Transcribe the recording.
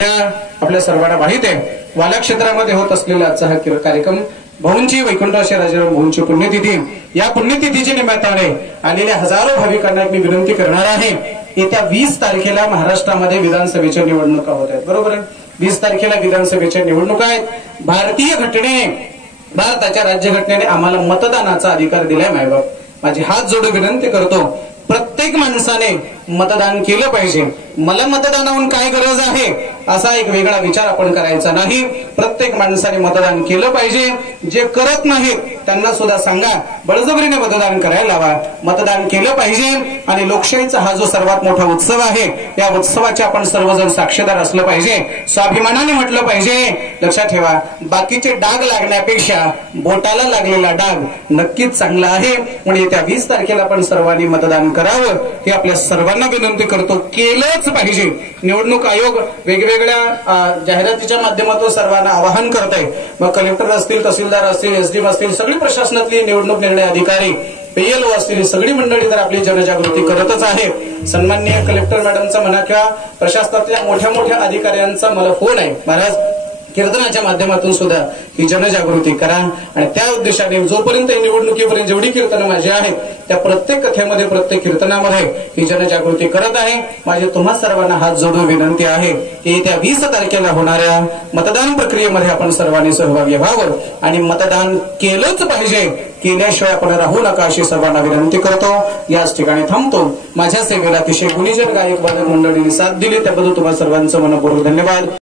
आपल्या सर्वांना माहित आहे वाला क्षेत्रामध्ये होत असलेला आजचा हा कार्यक्रम भाऊंची वैकुंठराजे राजाराम भाऊंची पुण्यतिथी। या पुण्यतिथीच्या निमित्ताने आलेल्या हजारो भाविकांना मी विनंती करणार आहे, येत्या 20 तारखेला महाराष्ट्रामध्ये विधानसभेच्या निवडणुका होत आहेत। बरोबर आहे, 20 तारखेला विधानसभेच्या निवडणुका आहेत। भारतीय घटनेने, भारताच्या राज्यघटनेने आम्हाला मतदानाचा अधिकार दिलाय। मायबाप माझी हात जोडून विनंती करतो, प्रत्येक माणसाने मतदान केलं पाहिजे। मला मतदानाहून काय गरज आहे असा एक वेगळा विचार आपण करायचा नाही। प्रत्येक माणसाने मतदान केलं पाहिजे। जे करत नाहीत त्यांना सुद्धा सांगा, बळजबरीने मतदान करायला लावा। मतदान केलं पाहिजे आणि लोकशाहीचा हा जो सर्वात मोठा उत्सव आहे, या उत्सवाचे आपण सर्वजण साक्षीदार असलं पाहिजे। स्वाभिमानाने म्हटलं पाहिजे, लक्षात ठेवा, बाकीचे डाग लागण्यापेक्षा बोटाला लागलेला डाग नक्कीच चांगला आहे। म्हणजे येत्या 20 तारखेला आपण सर्वांनी मतदान करावं हे आपल्या सर्वांना विनंती करतो, केलंच पाहिजे। निवडणूक आयोग वेगवेगळ्या जाहिरातीच्या माध्यमातून सर्वांना आवाहन करत आहे। मग कलेक्टर असतील, तहसीलदार असतील, एसडीएम असतील, सगळी प्रशासनातली निवडणूक निर्णय अधिकारी, पीएलओ असतील, सगळी मंडळी तर आपली जनजागृती करतच आहे। सन्माननीय कलेक्टर मॅडमचा म्हणा किंवा प्रशासनातल्या मोठ्या मोठ्या अधिकाऱ्यांचा मला फोन आहे, महाराज कीर्तनाच्या माध्यमातून सुद्धा ही जनजागृती करा। आणि त्या उद्देशाने जोपर्यंत निवडणुकीपर्यंत जेवढी कीर्तनं माझी आहेत त्या प्रत्येक कथेमध्ये, प्रत्येक कीर्तनामध्ये ही जनजागृती करत आहे। माझी तुम्हा सर्वांना हात जोडून विनंती आहे की येत्या 20 तारखेला होणाऱ्या मतदान प्रक्रियेमध्ये आपण सर्वांनी सहभागी व्हावं आणि मतदान केलंच पाहिजे। केल्याशिवाय आपण राहू नका अशी सर्वांना विनंती करतो। याच ठिकाणी थांबतो। माझ्या सेवेला अतिशय गुणीजन गायक वादक मंडळींनी साथ दिली त्याबद्दल तुम्हा सर्वांचं मनपूर्वक धन्यवाद।